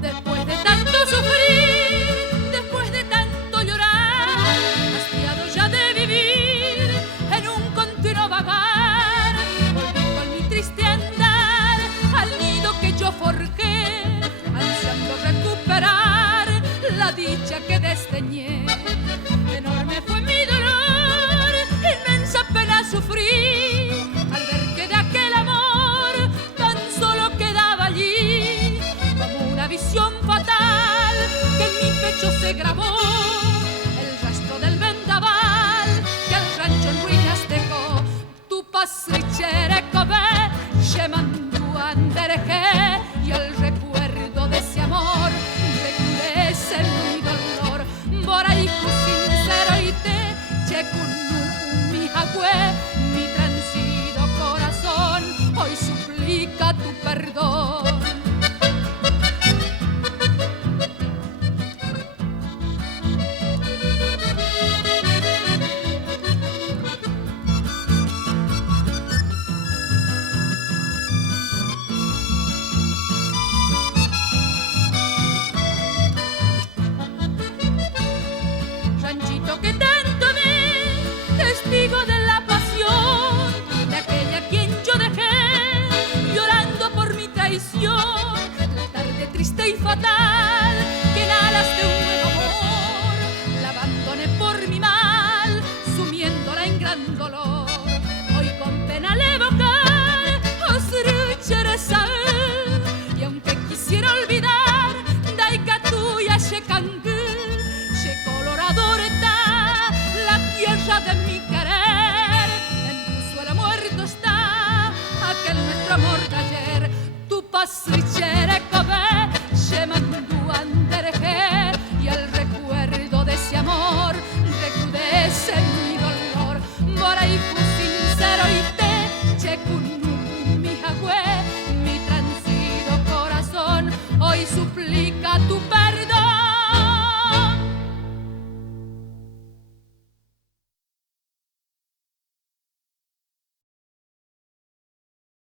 Después de tanto sufrir, después de tanto llorar, hastiado ya de vivir en un continuo vagar, volví con mi triste andar al nido que yo forjé, ansiando recuperar la dicha que desdeñé. Enorme fue mi dolor, inmensa pena sufrí al ver que de aquel amor tan solo quedaba allí como una visión fatal que en mi pecho se grabó, el rastro del vendaval que al rancho en ruinas dejó. Tu paseo